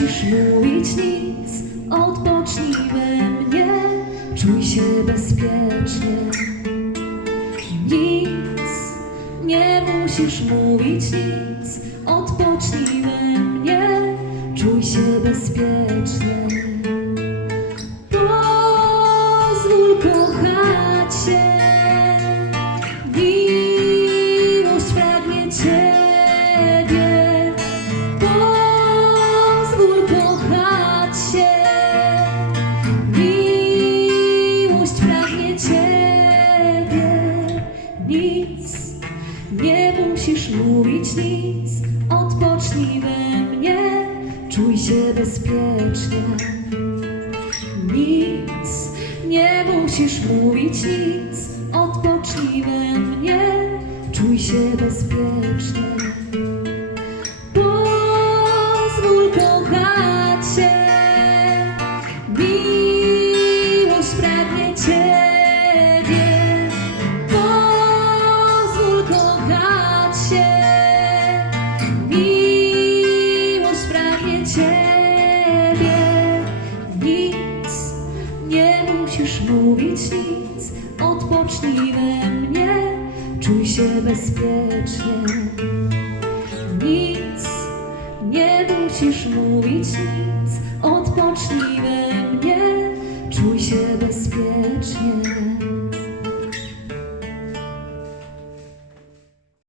musisz mówić nic, odpocznij we mnie, czuj się bezpiecznie. Nic, nie musisz mówić nic, odpocznij we mnie, czuj się bezpiecznie. Pozwól kochać się, Nic, nie musisz mówić nic, odpocznij we mnie, czuj się bezpiecznie. Nic, nie musisz mówić nic, odpocznij we mnie, czuj się bezpiecznie. Pozwól kochać się, miłość kochać się, miłość pragnie Ciebie. Nic, nie musisz mówić nic, odpocznij we mnie, czuj się bezpiecznie. Nic, nie musisz mówić nic, odpocznij we mnie, czuj się bezpiecznie.